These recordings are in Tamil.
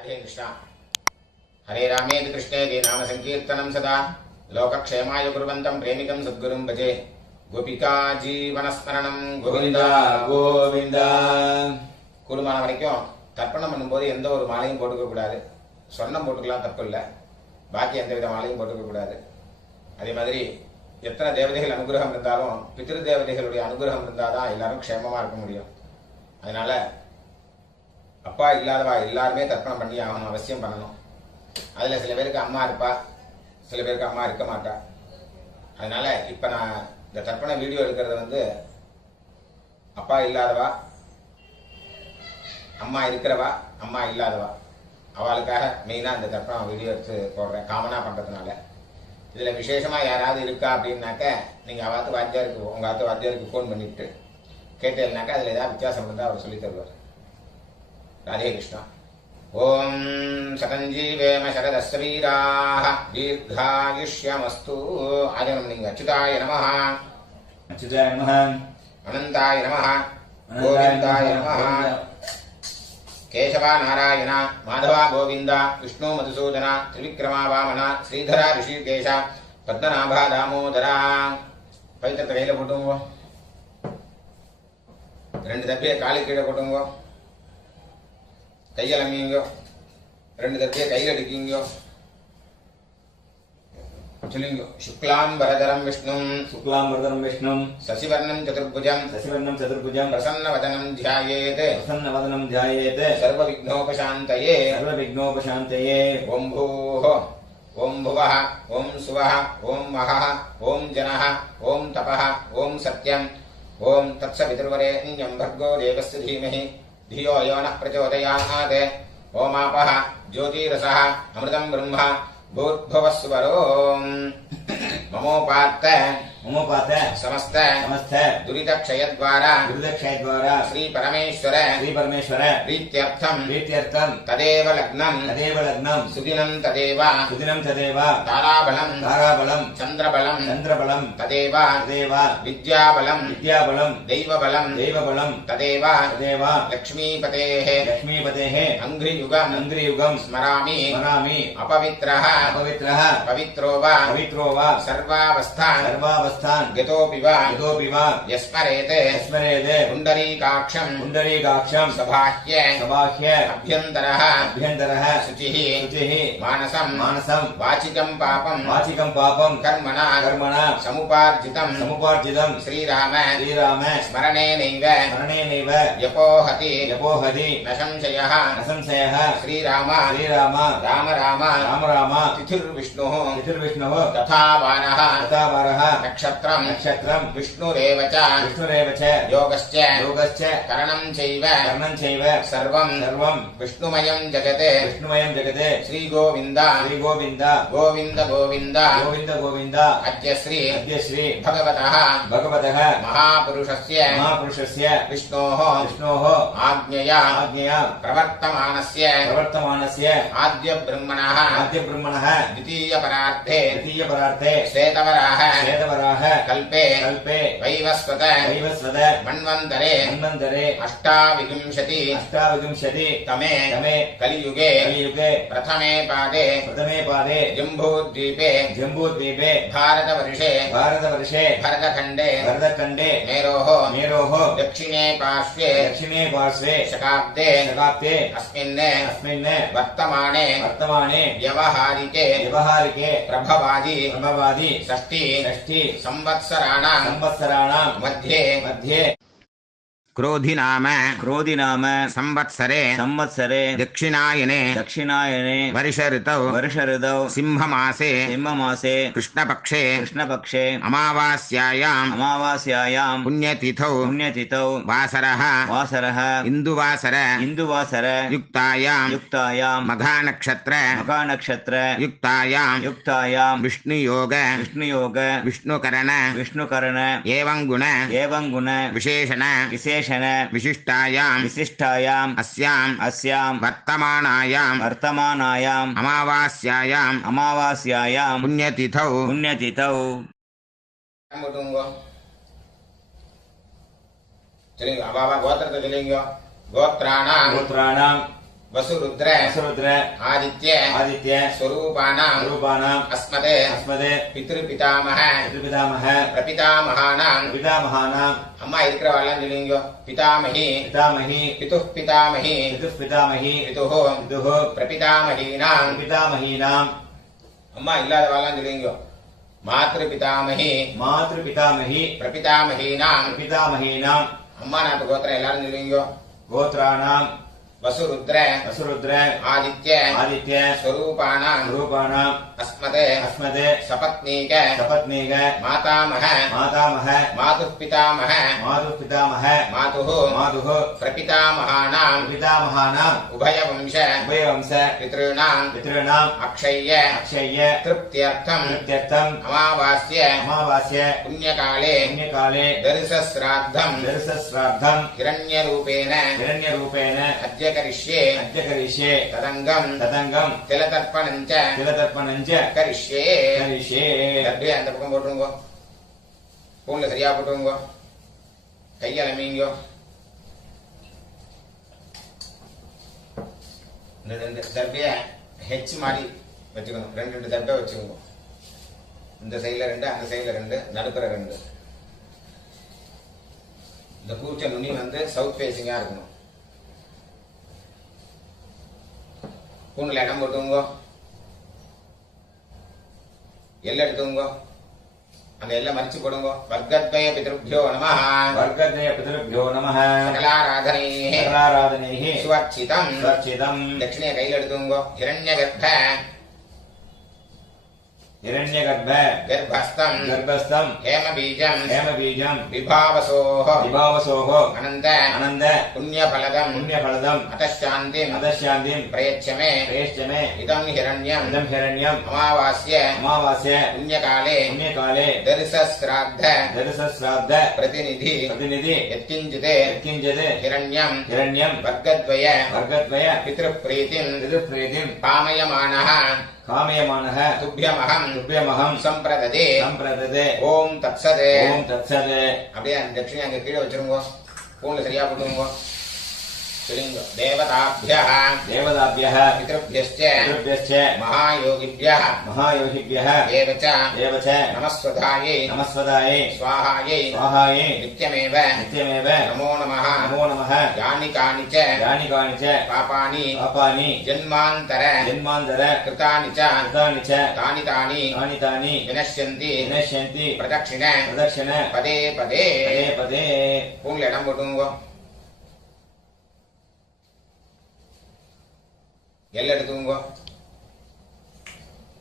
हरे कृष्णा हरे रामेति कृष्णेति नाम संकीर्तनं सदा लोकक्षेमाय कुर्वन्तं प्रेमिकं सद्गुरुं भजे गोपिका जीवनस्मरणं गोविंदा गोविंदा கூடுமான வரைக்கும் தர்ப்பணம் பண்ணும்போது எந்த ஒரு மாலையும் போட்டுக்க கூடாது. சொர்ணம் போட்டுக்கலாம், தப்பு இல்லை. பாக்கி எந்த வித மாலையும் போட்டுக்க கூடாது. அதே மாதிரி எத்தனை தேவதைகள் அனுகிரகம் இருந்தாலும் பித்ரு தேவதைகளுடைய அனுகிரகம் இருந்தால் தான் எல்லாரும் க்ஷேமமாக இருக்க முடியும். அதனால அப்பா இல்லாதவா எல்லாருமே தர்ப்பணம் பண்ணி ஆகணும், அவசியம் பண்ணணும். அதில் சில பேருக்கு அம்மா இருப்பா, சில பேருக்கு அம்மா இருக்க மாட்டா. அதனால இப்போ நான் இந்த தர்ப்பண வீடியோ எடுக்கிறது அப்பா இல்லாதவா, அம்மா இருக்கிறவா, அம்மா இல்லாதவா, அவளுக்காக மெயினாக இந்த தர்ப்பணம் வீடியோ எடுத்து போடுறேன், காமனாக பண்ணுறதுனால. இதில் விசேஷமாக யாராவது இருக்கா அப்படின்னாக்க நீங்கள் அவாத்து வாத்தியாருக்கு, உங்கள் ஆத்து வாத்தியாருக்கு ஃபோன் பண்ணிவிட்டு கேட்டேன்னாக்கா அதில் ஏதாவது வித்தியாசம் இருந்தால் அவர் சொல்லி தருவார். ராதே கிருஷ்ணா. ஓம் சதஞ்சீவேம சரதஸ்வீராः தீர்காயுஷ்யமஸ்து. ஆஜனம் நீங்கள் அச்சுதாய நமः, அச்சுதாய நமः, அனந்தாய நமः, கோவிந்தாய நமः. கேசவா நாராயண மாதவா கோவிந்தா விஷ்ணு மதுசூதனா திரிவிக்ரமா வாமனா ஸ்ரீதரா ரிஷிகேஷா பத்மநாபா தாமோதரா. பவித்திரத்தை கையில் போட்டுங்க, 2 தப்பியை காலு கீழே போட்டுங்க, கையில் அம்மிங்க, 2 தப்பியை கையில் அடிக்கிங்க. சொல்லுங்க. சுக்லாம் வரதரம் விஷ்ணும், சுக்லாம் வரதரம் விஷ்ணும், சசிவர்ணம் சதுர்புஜம், சசிவர்ணம் சதுர்புஜம், பிரசன்னவதனம் த்யாயேத், பிரசன்னவதனம் த்யாயேத், சர்வவிக்னோபசாந்தயே, சர்வவிக்னோபசாந்தயே. ஓம் பூः, ஓம் புவः, ஓம் சுவः, ஓம் மகः, ஓம் ஜனः, ஓம் தபः, ஓம் சத்யம், ஓம் தத்சவிதுர்வரேண்யம் भर्गो देवस्य धीमहि धियो यो नः प्रचोदयात्. ओमापः ज्योतिरसः अमृतं ब्रह्म भूर्भुवस्वरो. ममोपात्त ममोपात समस्त समस्त दुरितक्षयद्वारा दुर्दक्षयद्वारा श्री परमेश्वर प्रीत्यर्थं तदेव लग्नं सुदिनं तदेव ताराबलं चन्द्रबलं तदेव विद्याबलं दैवबलं तदेव लक्ष्मीपतेः अङ्घ्रियुगं स्मरामि अपवित्रः पवित्रो वा सर्वावस्थान् गतोऽपि वा यस्मरेत् पुण्डरीकाक्षं सबाह्य अभ्यन्तरः शुचिः मानसं वाचिकं पापं कर्मणा समुपार्जितं श्रीराम स्मरणेनैव यपोहति न संशयः श्रीराम राम तिथिर्विष्णुः तथा वारः नक्षत्रं विष्णुरेव च योगश्च करणं चैव सर्वं विष्णुमयं जगत् श्रीगोविन्द गोविन्द अद्य श्री भगवतः महापुरुषस्य विष्णोः आज्ञया प्रवर्तमानस्य आद्य ब्रह्मणः द्वितीयपरार्थे श्वेतवराह कल्पे वैवस्वत मन्वन्तरे अष्टाविंशति तमे कलियुगे प्रथमे पादे जम्बूद्वीपे भारतवर्षे भरतखण्डे मेरोः दक्षिणे पार्श्वे शकाब्दे अस्मिन् वर्तमाने व्यवहारिके प्रभवादि षष्ठी संवत्सराणां मध्ये क्रोधि नाम संवत्सरे दक्षिणायने वर्ष ऋतौ सिंहमासे कृष्णपक्षे अमावास्यायां पुण्यतिथौ वासरः इन्दुवासर युक्तायां मघानक्षत्र युक्तायां विष्णुयोग विष्णुकरण एवं गुण विशेषण विशिष्टायां अस्यां वर्तमानायां अमावास्यायां पुण्यतिथौ गोत्राणां वसुरुद्र वसुरुद्र आदित्य आदित्य स्वरूपानाम् अस्मदे पितृपितामह प्रपितामहानाम् अम्मा इरुक्करवाळ्ळाम सोल्லுங்க पितामही पितुः पितामही पितुः प्रपितामहीनाम् अम्मा इल्लादवाळ्ळाम सोल्லுங்க मातृपितामही प्रपितामहीनाम् अम्मा नातु गोत्र எல்லாரும் சொல்லுங்க गोत्राणाम् वसुरुद्र आदित्य स्वरूपानाम् अस्मदे सपत्नीक मातामह मातुः पितामह मातुः प्रपितामहानाम् उभयवंश पितॄणाम् अक्षय्य तृप्त्यर्थम् अमावास्य पुण्यकाले दर्शश्राद्धम् हिरण्यरूपेण अद्य करिष्ये तदंगम तिलतर्पणञ्च करिष्ये அப்படியே அந்த பக்கம் போட்டுங்க பூன்ல சரியா போட்டுங்க கையால மீங்க ரெண்டு தர்பிய ஹெச் மாதிரி வச்சுக்கணும் ரெண்டு தர்பை வச்சுக்கோங்க இந்த சைடுல ரெண்டு அந்த சைடுல ரெண்டு நடுப்புற ரெண்டு இந்த கூர்ச்ச நுனி வந்து சவுத் ஃபேசிங்கா இருக்கணும் பூன்ல இடம் போட்டுங்க எல்லாம் எடுத்துங்க அந்த எல்லாம் மறிச்சு போடுங்க வர்க்கத்வய பித்ருभ्यो நமः சகலாராதனைः சுவர்ச்சிதம் தட்சிணைய கையில எடுத்துங்க हिरण्यगर्भ गर्भस्थं हेमबीजं विभावसोः अनन्त पुण्यफलदं अतश्शान्तिं प्रयच्छ मे इदं हिरण्यम् अमावास्य पुण्यकाले दर्शश्राद्ध प्रतिनिधि यत्किञ्चित् हिरण्यं वर्गद्वय पितृप्रीतिं कामयमानः तुभ्यमहं संप्रददे ओम तत्सदे அப்படியே அந்த தட்சிணை அங்க கீழே வச்சிருங்க பூன்ல சரியா போடுங்க சொல்லுங்க தேவதாभ्यः पितृभ्यश्च महायोगिभ्यः देवच नमस्वधायै स्वाहायै नित्यमेव नमो नमः यानि कानि च पापानि जन्मान्तर कृतानि च तानि विनश्यन्ति प्रदक्षिण पदे பூன்ல இடம் போடுங்க எல்லாம் எடுத்துங்க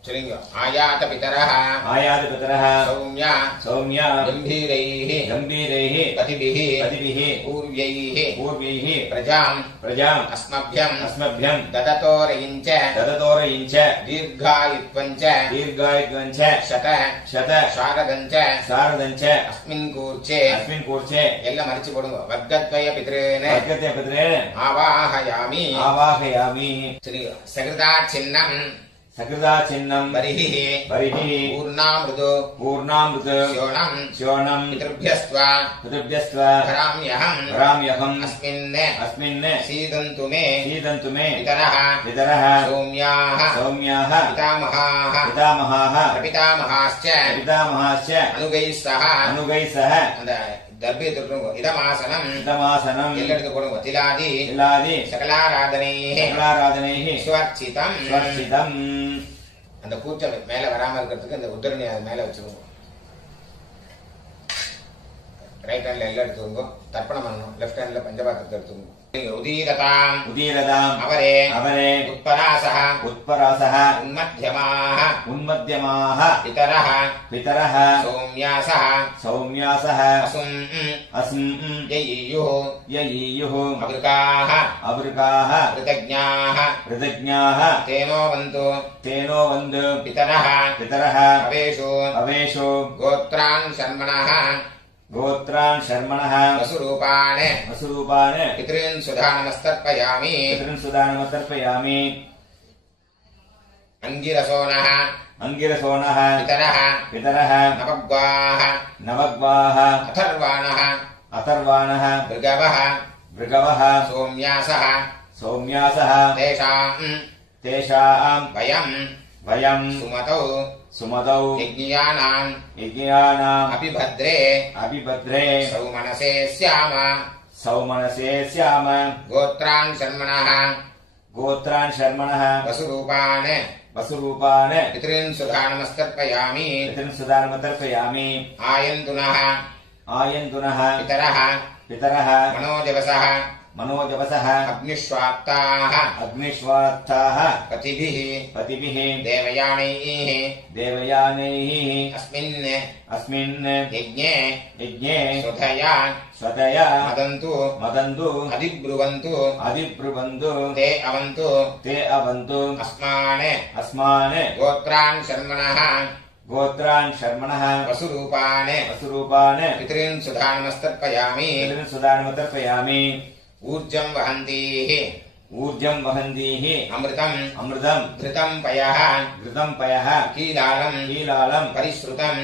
சொல்லுங்க ஆயாத பிதரஹ சௌம்யா கம்பீரைஹ பதிபிஹ பூர்வைஹ பிரஜாம் அஸ்மभ्यं ददतोरयिञ्च दीर्घायुत्वञ्च शत शारदञ्च अस्मिन् कूर्चे எல்லாம் மறிச்சு போடுங்க வர்க்கத்வய பித்ரேன ஆவாஹயாமி சொல்லுங்க சகிருதா சின்னம் வரிஹி பூர்ணாமிருது ஷோணம் பித்ருभ्यस्त्वा भराम्यहम् अस्मिन् सीदन्तु मे पितरः सौम्याः पितामहाः प्रपितामहाश्च अनुगैः सह அந்த தர்பியை தொட்டுங்க இதமாசனம் எல்லாம் எடுத்து போடுங்க திலாதி சகலாராதனைஹ சுவர்ச்சிதம் அந்த கூச்சல் மேல வராம இருக்கிறதுக்கு இந்த உத்தரணி அது மேல வச்சுக்கோங்க ரைட் ஹேண்ட்ல எல்லாம் எடுத்துக்கோங்க தர்ப்பணம் பண்ணணும் லெஃப்ட் ஹேண்ட்ல பஞ்சபாத்திரத்தை எடுத்துக்கோங்க உதீரதாம் அவரே உத்பராசஹ உன்மத்யமாஹ பிதரஹ சௌம்யாசஹ அஸ்ம் யயீயுः அவ்ருகாஹ ரிதஜ்ஞாஹ தேனோ வந்து பிதரஹ அவேஷோ கோத்ரான் शर्मणः वसुरूपान् पितॄन् सुधा नमस्तर्पयामि अंगिरसोनः पितरः नवग्वाः अथर्वाणः भृगवः सौम्यासः तेषाम् वयम् सुमतौ यज्ञियानाम् अभिभद्रे सौमनसे स्याम गोत्रान् शर्मणः वसुरूपान् पितॄन् सुधानमस्तर्पयामि आयन्तुनः पितरः मनोजवसः अग्निष्वाप्ताः पतिभिः देवयानैः अस्मिन् यज्ञे स्वधया मदन्तु अधिब्रुवन्तु ते अवन्तु अस्मान् गोत्रान् शर्मणः वसुरूपान् पितॄन् सुधानमस्तर्पयामि ऊर्जं वहन्तीः अमृतं घृतं पयः कीलालं परिश्रुतं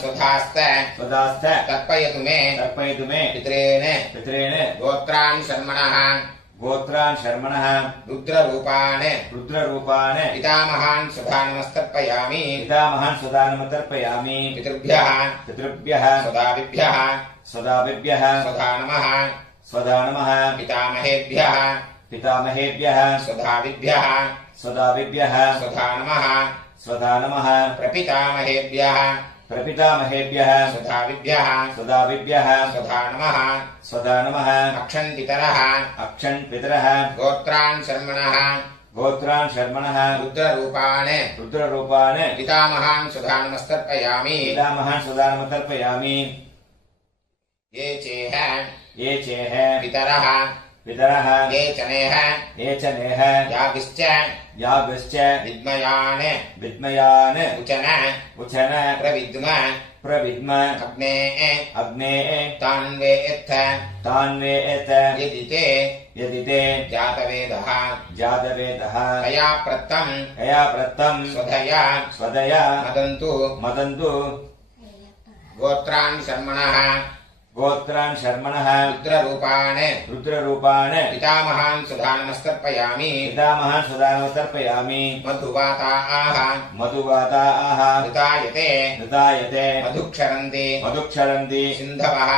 स्वधास्त तर्पयतु मे पितॄन् गोत्रान् शर्मणः रुद्ररूपान् पितामहान् सुधानमस्तर्पयामि पितृभ्यः स्वदाभिभ्यः स्वधानमः पितामहेभ्यः स्वधाविभ्यः स्वधानमः प्रपितामहेभ्यः स्वधाविभ्यः स्वधानमः अक्षन्पितरः गोत्रान् शर्मणः रुद्ररूपान् पितामहान् सुधानमस्तर्पयामि ये चेह पितरः ये चनेह याभिश्च विद्मयान् उचन प्रविद्म अग्ने तान्वेत्थ यदिते जातवेदः तया प्रत्तं स्वधया मदन्तु गोत्रान् शर्मणः रुद्ररूपान् पितामहान् सुधानमस्तर्पयामि मधुवाताः ऋतायते मधुक्षरन्ति सिन्धवः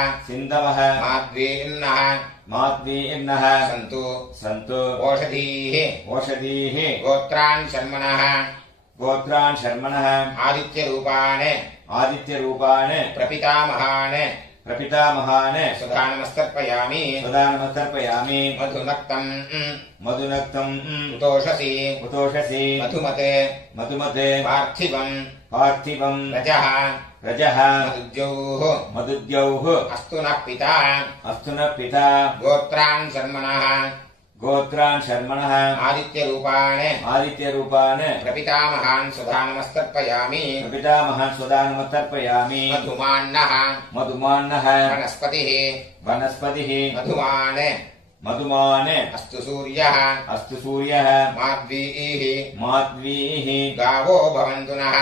माध्वीर्नः सन्तु ओषधीः गोत्रान् शर्मणः आदित्यरूपान् प्रपितामहान् सुधानमस्तर्पयामि मधुनक्तम् उतोषसि मधुमते पार्थिवम् रजः मधुद्यौः अस्तु नः पिता गोत्रान् शर्मणः आदित्यरूपान् प्रपितामहान् सुधानमस्तर्पयामि मधुमान्नः वनस्पतिः मधुमान् अस्तु सूर्यः माध्वीः गावो भवन्तु नः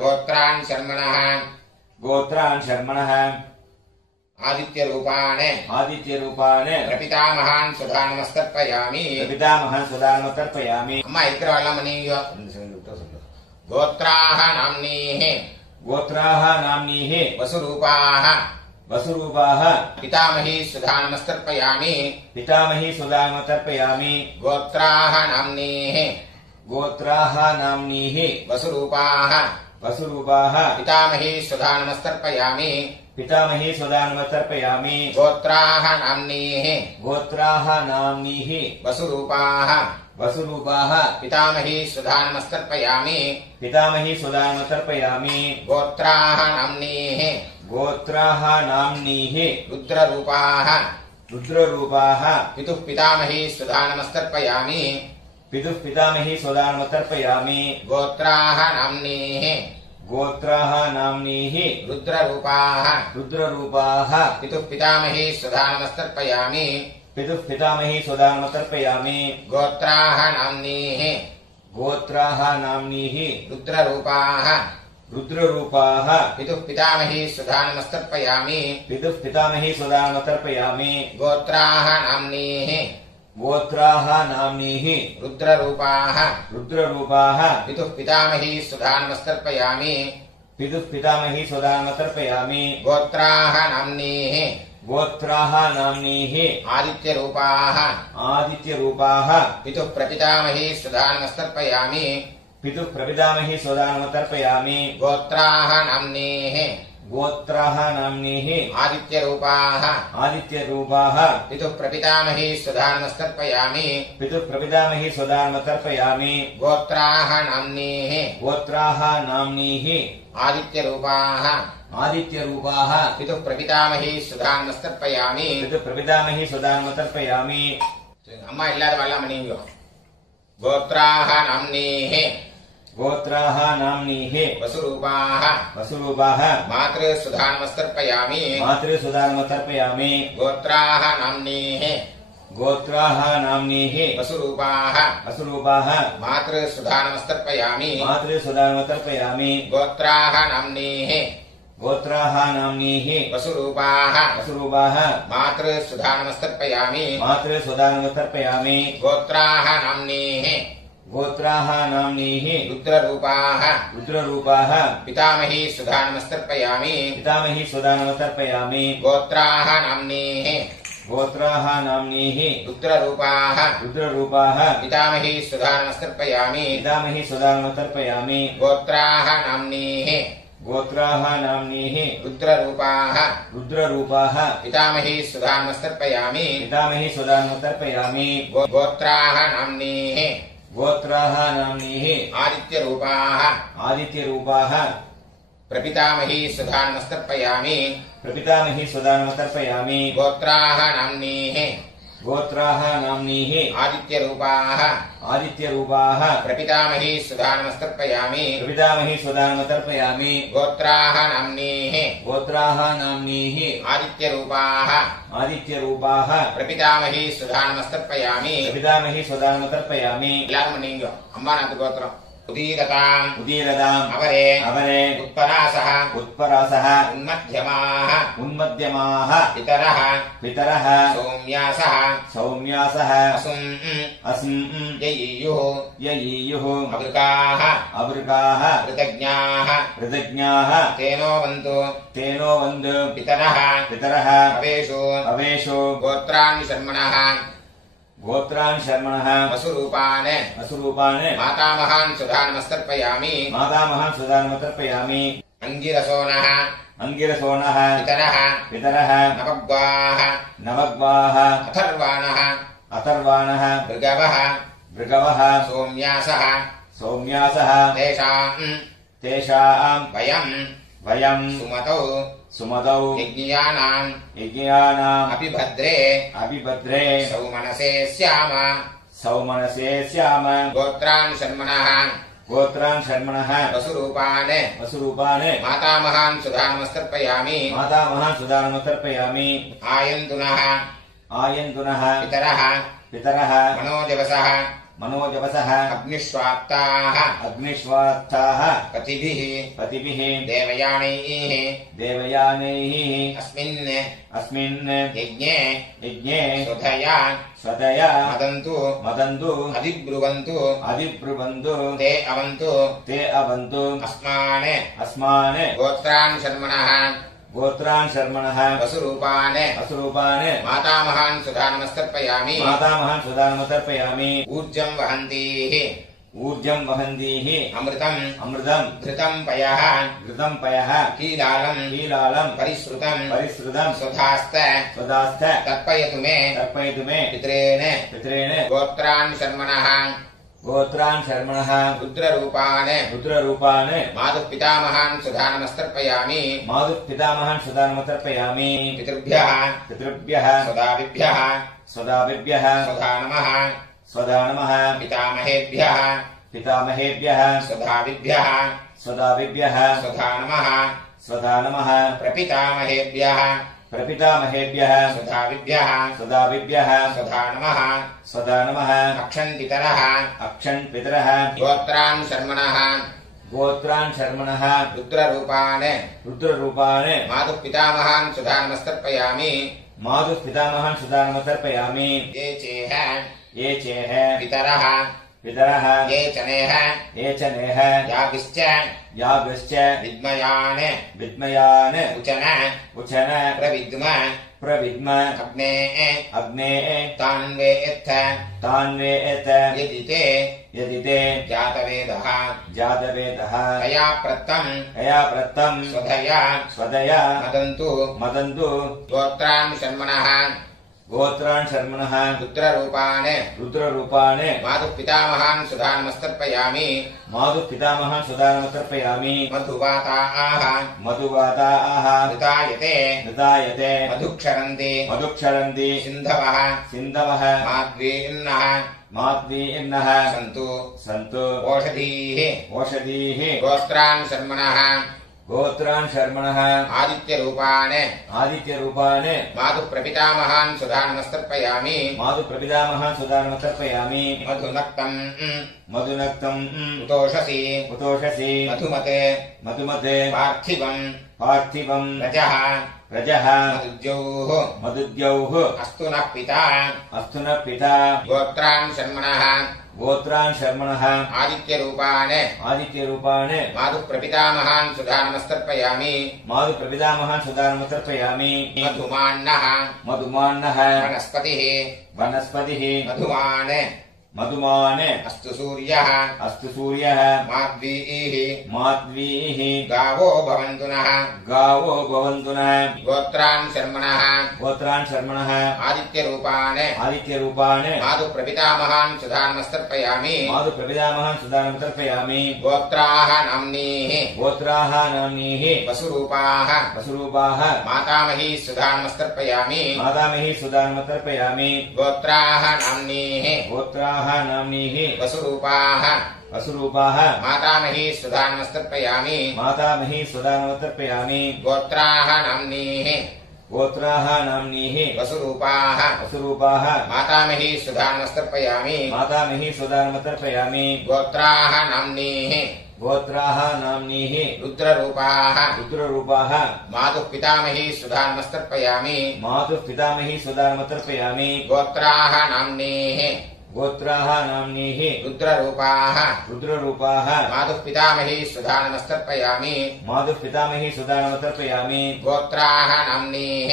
गोत्रान् शर्मणः आदित्यरूपान् प्रपितामहान् सुधानमस्तर्पयामि अम्मा इक्र वल्लमनीय गोत्राः नाम्नीः वसुरूपाः पितामही सुधानमस्तर्पयामि गोत्राः नाम्नीः वसुरूपाः पितामही सुधानमस्तर्पयामि गोत्राः नाम्नीः वसुरूपाः पितामही सुधानमस्तर्पयामि गोत्राः नाम्नीः रुद्ररूपाः पितुः पितामही सुधानमस्तर्पयामि गोत्राः नाम्नीः रुद्ररूपाः पितुः पितामही सुधानमस्तर्पयामि गोत्राः नाम्नीः रुद्ररूपाः रुद्ररूपाः पितुः पितामही सुधानमस्तर्पयामि पितुः पितामही सुदानमतर्पयामि गोत्राः नाम्नीः गोत्राः नाम्नीः रुद्ररूपाः रुद्ररूपाः पितुः पितामही सुधानमस्तर्पयामि पितुः पितामही सुदानमतर्पयामि गोत्राः नाम्नीः गोत्राः नाम्नीः आदित्यरूपाः आदित्यरूपाः पितुः प्रपितामही सुधानमस्तर्पयामि पितुः प्रपितामही सुदानमतर्पयामि गोत्राः नाम्नीः गोत्राः नाम्नीः आदित्यरूपाः आदित्यरूपाः पितुः प्रपितामही सुधानमस्तर्पयामि पितुः प्रपितामही सुदानमतर्पयामि गोत्राः नाम्नीः गोत्राः नाम्नीः आदित्यरूपाः आदित्यरूपाः पितुः प्रपितामही सुधानमस्तर्पयामि पितुः प्रपितामही सुदानमतर्पयामि अम्मा इल्लाद वाला मणियो गोत्राः नाम्नीः गोत्राः नाम्नीः वसुरूपाः वसुरूपाः मातृसुधानमस्तर्पयामि मातृसुदानमतर्पयामि गोत्राः नाम्नीः गोत्राः नाम्नीः वसुरूपाः वसुरूपाः मातृसुधानमस्तर्पयामि मातृसुदानमतर्पयामि गोत्राः नाम्नीः गोत्राः नाम्नीः वसुरूपाः वसुरूपाः मातृसुधानमस्तर्पयामि मातृसुदानमतर्पयामि गोत्राः नाम्नीः गोत्राः नाम्नीः रुद्ररूपाः रुद्ररूपाः पितामही सुधानमस्तर्पयामि पितामही सुदानमतर्पयामि गोत्राः नाम्नीः गोत्राः नाम्नीः रुद्ररूपाः रुद्ररूपाः पितामही सुधानमस्तर्पयामि पितामही सुदानमतर्पयामि गोत्राः नाम्नीः गोत्राः नाम्नीः रुद्ररूपाः रुद्ररूपाः पितामही सुधानमस्तर्पयामि पितामही सुदानमतर्पयामि गोत्राः नाम्नीः गोत्राः नाम्नीः आदित्यरूपाः आदित्यरूपाः प्रपितामही सुधानमस्तर्पयामि प्रपितामही सुदानमतर्पयामि गोत्राः नाम्नीः गोत्राः नाम्नीः आदित्यरूपाः आदित्यरूपाः प्रपितामही सुधानमस्तर्पयामि प्रपितामही सुदानमतर्पयामि गोत्राः नाम्नीः गोत्राः नाम्नीः आदित्यरूपाः आदित्यरूपाः प्रपितामही सुधानमस्तर्पयामि प्रपितामही सुदानमतर्पयामि எல்லாரும் நீங்க அம்மா நாத்து கோத்திரம் उदीरताम् उदीरताम् अवरे अवरे उत्परासः उत्परासः उन्मध्यमाः उन्मध्यमाः पितरः पितरः सौम्यासः सौम्यासः असुम् अस्म् ययीयुः ययीयुः अवृकाः अवृकाः कृतज्ञाः कृतज्ञाः तेनो वन्तु पितरः अवेषु अवेषु गोत्रान् शर्मणः गोत्रान् शर्मणः वसुरूपान् मातामहान् सुधानमस्तर्पयामि मातामहान् सुदानमतर्पयामि अङ्गिरसोनः पितरः नवग्वाः अथर्वाणः भृगवः सौम्यासः तेषाम् वयम् सुमतौ यज्ञियानाम् अपिभद्रे सौमनसे स्याम गोत्रान् शर्मणः वसुरूपान् मातामहान् सुधानमस्तर्पयामि आयन्तुनः पितरः मनोजवसः अग्निष्वात्ताः पतिभिः देवयानैः अस्मिन् यज्ञे स्वधया मदन्तु अधिब्रुवन्तु ते अवन्तु अस्मान् गोत्रान् शर्मणः वसुरूपान् मातामहान् सुधानमस्तर्पयामि ऊर्जं वहन्तीः अमृतं घृतं पयः कीलालं परिश्रुतं स्वधास्त तर्पयतु मे पितॄन् गोत्रान् शर्मणः रुद्ररूपान् मातुः पितामहान् सुधानमस्तर्पयामि पितृभ्यः स्वदाभिभ्यः स्वधा नमः पितामहेभ्यः स्वधाभिभ्यः स्वधा नमः प्रपितामहेभ्यः स्वधाभिभ्यः स्वधा नमः अक्षन् पितरः गोत्रान् गोत्रान् शर्मणः रुद्ररूपान् रुद्ररूपान् मातुः पितामहान् सुधा नमस्तर्पयामि मातुः पितामहान् सुधा नमस्तर्पयामि ये चेह ये चेह पितरः पितरः ये च नेह ये च नेह याभिश्च याभिश्च विद्मयान् विद्मयान् उचन उचन प्रविद्म प्रविद्म अग्ने अग्ने तान्वेत्थ तान्वेत यदि ते यदि ते जातवेदः जातवेदः तया प्रत्तं तया प्रत्तं स्वधया स्वदया मदन्तु मदन्तु गोत्रान् शर्मणः गोत्रान् शर्मणः रुद्ररूपान् रुद्ररूपान् मातुः पितामहान् सुधा नमस्तर्पयामि मातुः पितामहान् सुधा नमस्तर्पयामि मधुवाताः मधुवाताः ऋतायते ऋतायते मधुक्षरन्ति मधुक्षरन्ति सिन्धवः सिन्धवः माद्वीर्नः माद्वीर्नः सन्तु सन्तु ओषधीः ओषधीः गोत्रान् शर्मणः गोत्रान् शर्मणः आदित्यरूपान् आदित्यरूपान् मातुः प्रपितामहान् सुधा नमस्तर्पयामि मातुः प्रपितामहान् सुधा नमस्तर्पयामि मधुनक्तम् मधुनक्तम् उतोषसि उतोषसि मधुमते मधुमते पार्थिवम् पार्थिवम् रजः रजः मधुद्यौः मधुद्यौः अस्तु नः पिता अस्तु नः पिता गोत्रान् शर्मणः गोत्रान् शर्मणः आदित्यरूपान् आदित्यरूपान् मातुः प्रपितामहान् सुधा नमस्तर्पयामि मातुः प्रपितामहान् सुधा नमस्तर्पयामि मधुमान्नः मधुमान्नः वनस्पतिः वनस्पतिः मधुमान् मधुमान् अस्तु सूर्यः अस्तु सूर्यः माद्वीः माध्वीः गावो भवन्तु नः गावो भवन्तु नः गोत्रान् शर्मणः गोत्रान् शर्मणः आदित्यरूपान् आदित्यरूपान् मातुः प्रपितामहान् सुधा नमस्तर्पयामि मातुः प्रपितामहान् सुधा नमस्तर्पयामि गोत्राः नाम्नीः गोत्राः नाम्नीः वसुरूपाः वसुरूपाः मातामही सुधा नमस्तर्पयामि मातामही सुधा नमस्तर्पयामि गोत्राः नाम्नीः गोत्राः नाम्नीः वसुरूपाः वसुरूपाः मातामही सुधा नमस्तर्पयामि मातामही सुधा नमस्तर्पयामि गोत्राः नाम्नीः गोत्राः नाम्नीः वसुरूपाः वसुरूपाः मातामही सुधा नमस्तर्पयामि मातामही सुधा नमस्तर्पयामि गोत्राः नाम्नीः गोत्राः नाम्नीः रुद्ररूपाः रुद्ररूपाः मातुः पितामही सुधा नमस्तर्पयामि मातुः पितामही सुधा नमस्तर्पयामि गोत्राः नाम्नीः गोत्राः नाम्नीः रुद्ररूपाः रुद्ररूपाः मातुः पितामही सुधा नमस्तर्पयामि मातुः पितामही सुधा नमस्तर्पयामि गोत्राः नाम्नीः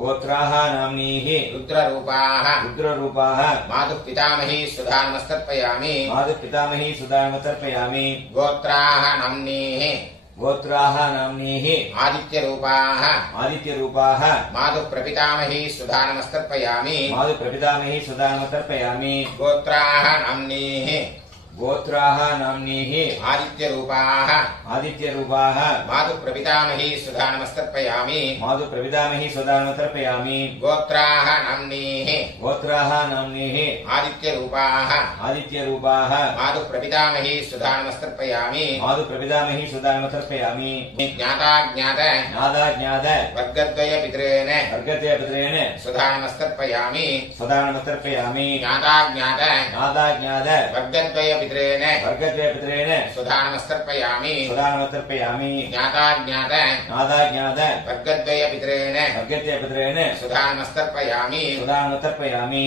गोत्राः नाम्नीः रुद्ररूपाः रुद्ररूपाः मातुः पितामही सुधा नमस्तर्पयामि मातुः पितामही सुधा नमस्तर्पयामि गोत्राः नाम्नीः गोत्राः नाम्नीः आदित्यरूपाः आदित्यरूपाः मातुः प्रपितामही सुधा नमस्तर्पयामि मातुः प्रपितामही सुधा नमस्तर्पयामि गोत्राः नाम्नीः गोत्राः नाम्नीः आदित्यरूपाः आदित्यरूपाः मातुः प्रपितामही सुधा नमस्तर्पयामि मातुः प्रपितामही सुधा नमस्तर्पयामि गोत्राः नाम्नीः गोत्राः नाम्नीः आदित्यरूपाः आदित्यरूपाः मातुः प्रपितामही सुधा नमस्तर्पयामि मातुः प्रपितामही सुधा नमस्तर्पयामि ज्ञाताज्ञात ज्ञाताज्ञात वर्गद्वयपितॄन् वर्गद्वयपितॄन् सुधा नमस्तर्पयामि सुधा नमस्तर्पयामि ज्ञाताज्ञात ज्ञाताज्ञात वर्गद्वयपितॄन् वर्गद्वयपितॄन् सुधा नमस्तर्पयामि सुधा नमस्तर्पयामि ज्ञाताज्ञात ज्ञाताज्ञात वर्गद्वयपितॄन् वर्गद्वयपितॄन् सुधा नमस्तर्पयामि सुधा नमस्तर्पयामि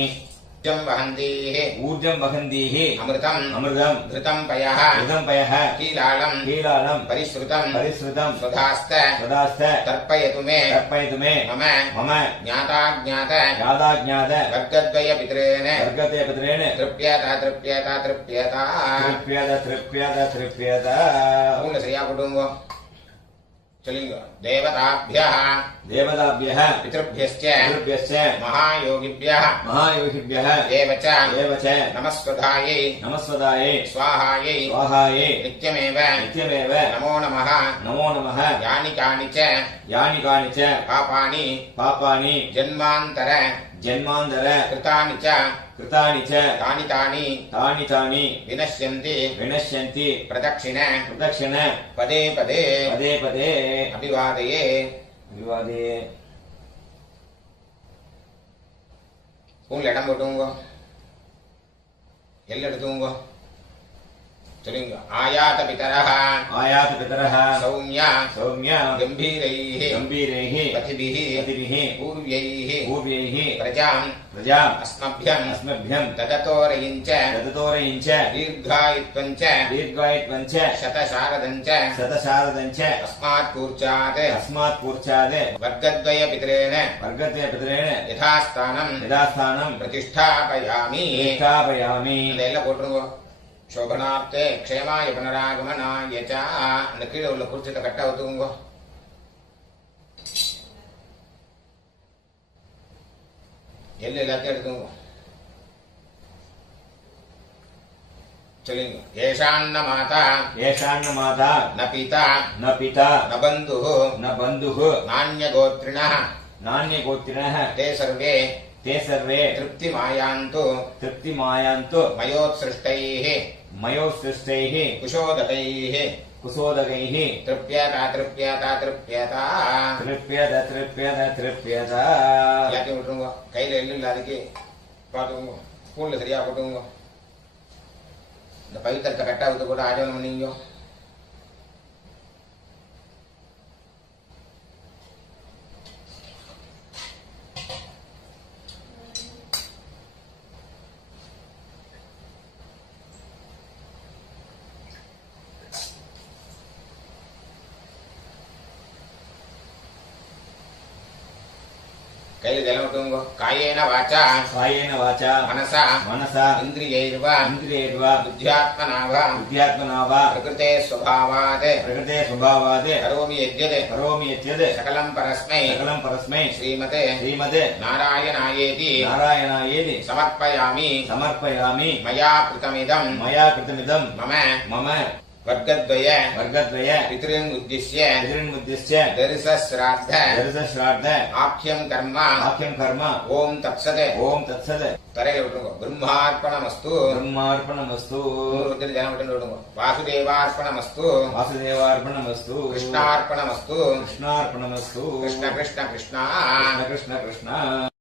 ऊर्जं वहन्तीः ऊर्जं वहन्तीः अमृतम् अमृतम् घृतं पयः घृतं पयः कीलालम् कीलालम् परिश्रुतम् परिश्रुतम् सुधास्त सदास्थ तर्पयतु मे तर्पयतु मे मम मम ज्ञाताज्ञात ज्ञाताज्ञात वर्गद्वयपितॄन् वर्गद्वयपितॄन् तृप्यत तृप्यत तृप्यत तृप्यत तृप्यत तृप्यत पूर्ण சரியா போடுங்க சொல்லுங்க देवताभ्यः देवताभ्यः पितृभ्यश्च पितृभ्यश्च महायोगिभ्यः महायोगिभ्यः एव च नमस्वधायै नमस्वदायै स्वाहायै स्वाहायै नित्यमेव नित्यमेव नमो नमः नमो नमः यानि कानि च पापानि जन्मान्तर कृतानि च तानि विनश्यन्ति प्रदक्षिण पदे पदे अभिवादये ஊர்ல இடம் போட்டுங்க எல்லாம் எடுத்துங்க சொல்லுங்க. ஆயாத பிதரஹ आयात पितरः சௌம்ய सौम्य கம்பீரைஹ गम्भीरैः பதிபிஹ पतिभिः பூர்வைஹ पूर्वैः பிரஜாம் प्रजाम् அஸ்மभ்யம் अस्मभ्यम् தததோரயிஞ்ச तदतोरयिञ्च தீர்காயித்வஞ்ச दीर्घायित्वञ्च சதசாரதஞ்ச शतशारदञ्च தஸ்மாத் கூர்ச்சாத் तस्मात् कूर्चाद् வர்க்கத்வய பிதரேன वर्गत्वे पितरेण யதாஸ்தானம் यथास्थानम् பிரதிஷ்டாபயாமி. प्रतिष्ठापयामि இதெல்லாம் போட்டுருவோம். சோபனார்த்தே க்ஷேமாய புனராகமனாய ச. அந்த கீழே உள்ள குறிச்சிட்ட கட்டா ஒத்துக்குங்க. எல்லாத்தையும் எடுத்துங்க. சொல்லுங்க. ஏஷான்ன மாதா येषान्न माता ந பிதா न पिता ந பந்துः न बन्धुः நான்யகோத்ரிணः नान्यगोत्रिणः ते सर्वे ते सर्वे तृप्तिमायान्तु तृप्तिमायान्तु मयोत्सृष्टैः मयोसृष्टैः कुशोदकैः कुशोदकैः तृप्यता तृप्यता तृप्यता. तृप्यत तृप्यत तृप्यत. எல்லாத்தையும் விட்டுருங்க. கையில எள்ளு இல்லாதக்கு பார்த்துக்கோங்க. ஸ்பூன்ல சரியா போட்டுங்க. இந்த பவித்திரத்தை கட்டா விட்டு கூட ஆஜவனம் பண்ணீங்க. கையில ஜலம் விட்டுங்க. காயேன வாச்சா कायेन वाचा மனசா मनसा இந்திரியைர்வ इन्द्रियैर्वा புத்தியாத்மனா வ बुद्ध्यात्मना वा பிரகிருதே ஸ்வபாவாத் प्रकृते स्वभावात् கரோமி யத்யத் करोमि यद्यत् சகலம் பரஸ்மை सकलं परस्मै ஸ்ரீமதே श्रीमते நாராயணாயேதி नारायणायेति சமர்ப்பயாமி. समर्पयामि. மயா கிருதமிதம் मया कृतमिदं மம मम வர்க்கத்வய वर्गद्वय பித்ருன் உத்திஷ்ய पितॄन्मुद्दिश्य தரிசஸ்ராத்த दर्शश्राद्ध ஆக்யம் கர்ம आख्यं कर्म ஓம் தத்சத். ओम तत्सत् தரையில விட்டுருங்க. பிரம்மார்ப்பணமஸ்து. ब्रह्मार्पणमस्तु ஜனம் விட்டு விடுங்க. வாசுதேவார்ப்பணமஸ்து. वासुदेवार्पणमस्तु கிருஷ்ணார்ப்பணமஸ்து. कृष्णार्पणमस्तु கிருஷ்ண கிருஷ்ண கிருஷ்ணா. कृष्ण कृष्ण कृष्ण